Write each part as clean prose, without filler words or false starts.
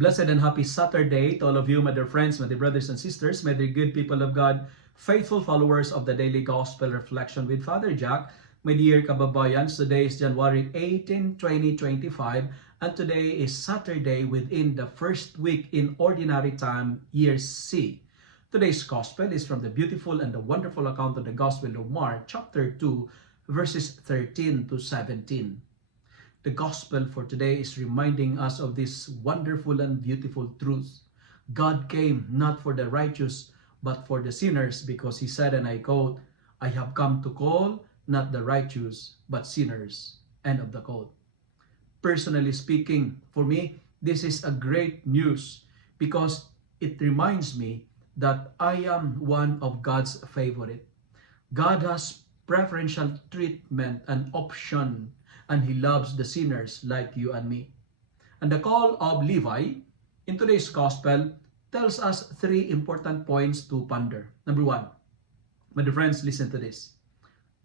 Blessed and happy Saturday to all of you, my dear friends, my dear brothers and sisters, my dear good people of God, faithful followers of the Daily Gospel Reflection with Father Jack. My dear kababayans, today is January 18, 2025, and today is Saturday within the first week in Ordinary Time, Year C. Today's Gospel is from the beautiful and the wonderful account of the Gospel of Mark, chapter 2, verses 13 to 17. The Gospel for today is reminding us of this wonderful and beautiful truth. God came not for the righteous, but for the sinners, because He said, and I quote, I have come to call not the righteous, but sinners. End of the quote. Personally speaking, for me, this is a great news because it reminds me that I am one of God's favorite. God has preferential treatment and option, and He loves the sinners like you and me. And the call of Levi in today's Gospel tells us three important points to ponder. Number one, my dear friends, listen to this.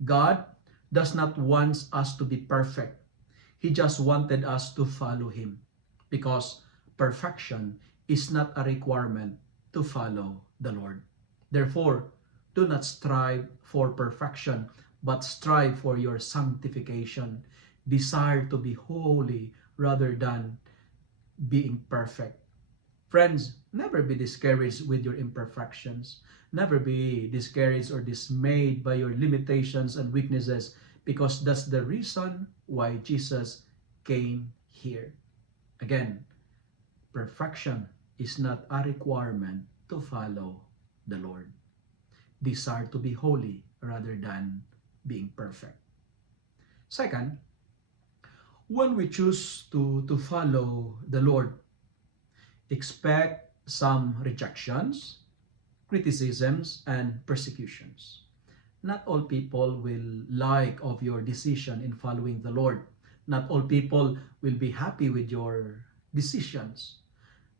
God does not want us to be perfect. He just wanted us to follow Him, because perfection is not a requirement to follow the Lord. Therefore, do not strive for perfection, but strive for your sanctification. Desire to be holy rather than being perfect. Friends, never be discouraged with your imperfections. Never be discouraged or dismayed by your limitations and weaknesses, because that's the reason why Jesus came here. Again, perfection is not a requirement to follow the Lord. Desire to be holy rather than being perfect. Second, when we choose to follow the Lord, expect some rejections, criticisms, and persecutions. Not all people will like of your decision in following the Lord. Not all people will be happy with your decisions.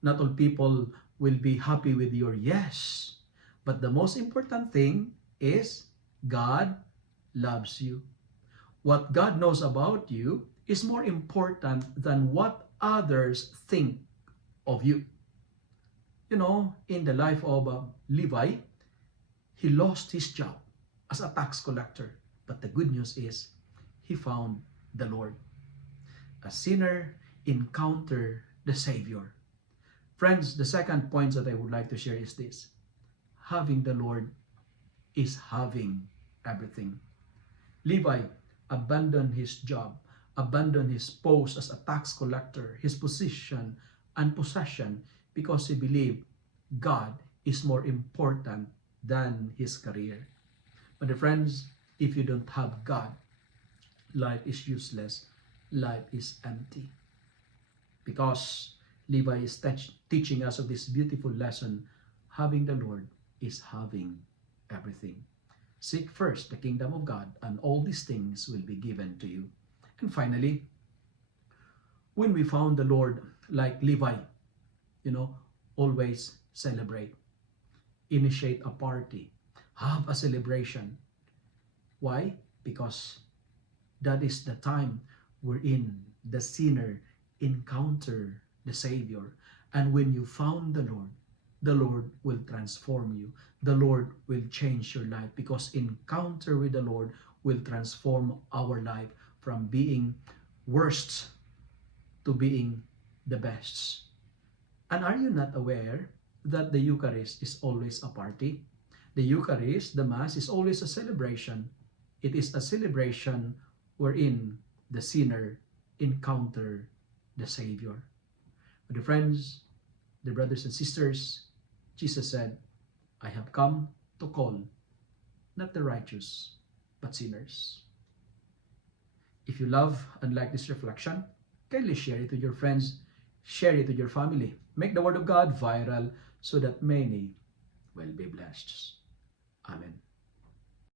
Not all people will be happy with your yes. But the most important thing is God loves you. What God knows about you is more important than what others think of you. You know, in the life of Levi, he lost his job as a tax collector. But the good news is, he found the Lord. A sinner encountered the Savior. Friends, the second point that I would like to share is this. Having the Lord is having everything. Levi abandoned his job, abandoned his post as a tax collector, his position and possession, because he believed God is more important than his career. But the friends, if you don't have God, life is useless, life is empty. Because Levi is teaching us of this beautiful lesson, having the Lord is having everything. Seek first the kingdom of God, and all these things will be given to you. And finally, when we found the Lord like Levi, always celebrate. Initiate a party. Have a celebration. Why? Because that is the time wherein the sinner encounter the Savior. And when you found the Lord will transform you. The Lord will change your life, because encounter with the Lord will transform our life from being worst to being the best. And are you not aware that the Eucharist is always a party? The Eucharist, the Mass, is always a celebration. It is a celebration wherein the sinner encounter the Savior. But the friends, the brothers and sisters, Jesus said, I have come to call not the righteous, but sinners. If you love and like this reflection, kindly share it with your friends, share it with your family. Make the Word of God viral so that many will be blessed. Amen.